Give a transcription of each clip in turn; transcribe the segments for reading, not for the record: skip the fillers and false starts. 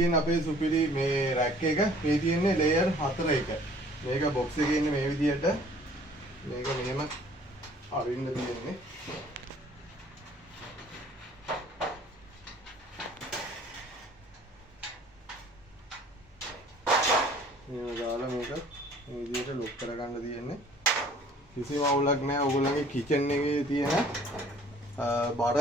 තියෙන අපේ සුපිරි මේ රැක් එක මේ තියෙන්නේ ලේයර් 4 එක. මේක බොක්ස් එකේ ඉන්නේ මේ විදිහට. මේක මෙහෙම අරින්න තියෙන්නේ. මේක දාලා මේක මේ විදිහට ලොක් කරගන්න තියෙන්නේ. කිසිම අවුලක් නැහැ. ඔයගොල්ලන්ගේ කිචන් එකේ තියෙන බර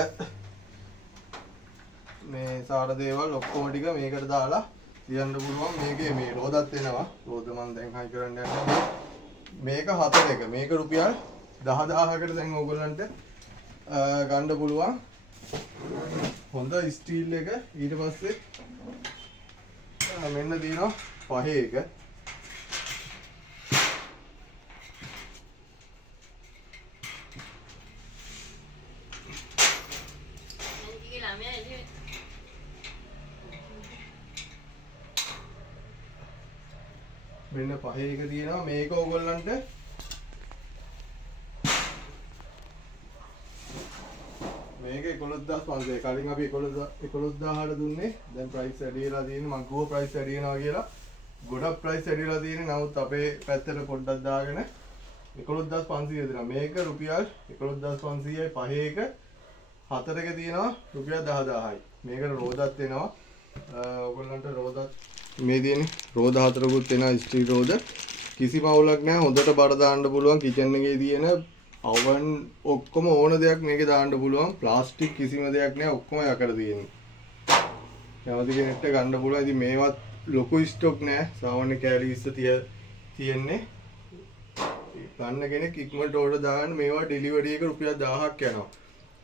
මේ සාර දේවල් ඔක්කොම ටික මේකට දාලා තියන්න පුළුවන්. මේකේ මේ රෝදත් එනවා. රෝද මම දැන් හයි කරන්න යනවා. මේක 4 එක. මේක රුපියල් 10000කට දැන් ඕගොල්ලන්ට ගන්න පුළුවන්. හොඳ ස්ටීල් එක. ඊට පස්සේ මෙන්න තියෙනවා 5 එක. මෙන්න 5 එක තියෙනවා. මේක ඕගොල්ලන්ට මේක 11500. කලින් අපි 11000ට දුන්නේ. දැන් ප්‍රයිස් වැඩි වෙලා තියෙන්නේ. මම කිව්වා ප්‍රයිස් වැඩි වෙනවා කියලා. ගොඩක් ප්‍රයිස් වැඩි වෙලා තියෙන්නේ. නමුත් අපේ පැත්තට පොඩ්ඩක් දාගෙන 11500 දෙනවා. මේක රුපියල් 11500යි 5 එක 4 එක තියෙනවා රුපියල් 10000යි. මේකට රෝදත් එනවා. ඕගොල්ලන්ට රෝදත් මේ තියෙන්නේ රෝද 4කුත් එනවා ස්ටීල් රෝද. කිසිම අවුලක් නැහැ. හොඳට බර දාන්න පුළුවන්. කිචන් එකේ තියෙන oven ඔක්කොම ඕන දෙයක් මේකේ දාන්න පුළුවන්. ප්ලාස්ටික් කිසිම දෙයක් නැහැ. ඔක්කොම යකඩ තියෙන්නේ. කැමති කෙනෙක්ට ගන්න පුළුවන්. ඉතින් මේවත් ලොකු ස්ටොක් නැහැ. සාමාන්‍ය කෑලි 20 තියෙන්නේ. ගන්න කෙනෙක් ඉක්මනට ඕඩර් දාගන්න. මේවා ඩෙලිවරි එක රුපියල් 1000ක් යනවා.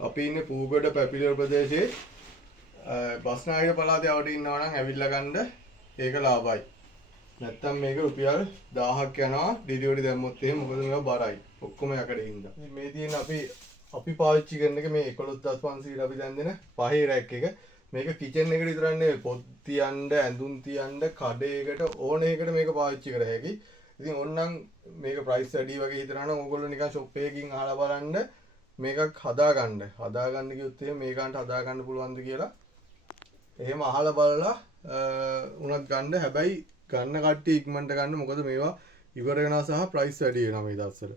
අපි ඉන්නේ පූගොඩ පැපිලියෝ ප්‍රදේශයේ බස්නාහිර පළාතේ අවඩ ඉන්නවා නම් ඇවිල්ලා ගන්න. ඒක ලාභයි. නැත්තම් මේක රුපියල් 1000ක් යනවා ඩෙලිවරි දැම්මොත් එහෙම. මොකද මේවා බරයි. ඔක්කොම යකඩේ හින්දා. මේ තියෙන අපි පාවිච්චි කරන එක මේ 11500 අපි දැන් දෙන පහේ රැක් එක. මේක කිචන් එකට විතරක් නෙවෙයි පොත් තියන්න, ඇඳුම් තියන්න, කඩේකට ඕන එකකට මේක පාවිච්චි කර හැකියි. ඉතින් ඕනනම් මේක ප්‍රයිස් වැඩි වගේ හිතනවා නම් ඕගොල්ලෝ නිකන් ෂොප් එකකින් අහලා බලන්න මේකක් හදාගන්න. හදාගන්න කිව්වොත් එහෙම මේකන්ට හදාගන්න පුළුවන්ද කියලා. එහෙම අහලා බලලා උනත් ගන්න. හැබැයි ගන්න කට්ටිය ඉක්මනට ගන්න. මොකද මේවා ඉවර වෙනවා සහ ප්‍රයිස් වැඩි වෙනවා මේ දවස්වල.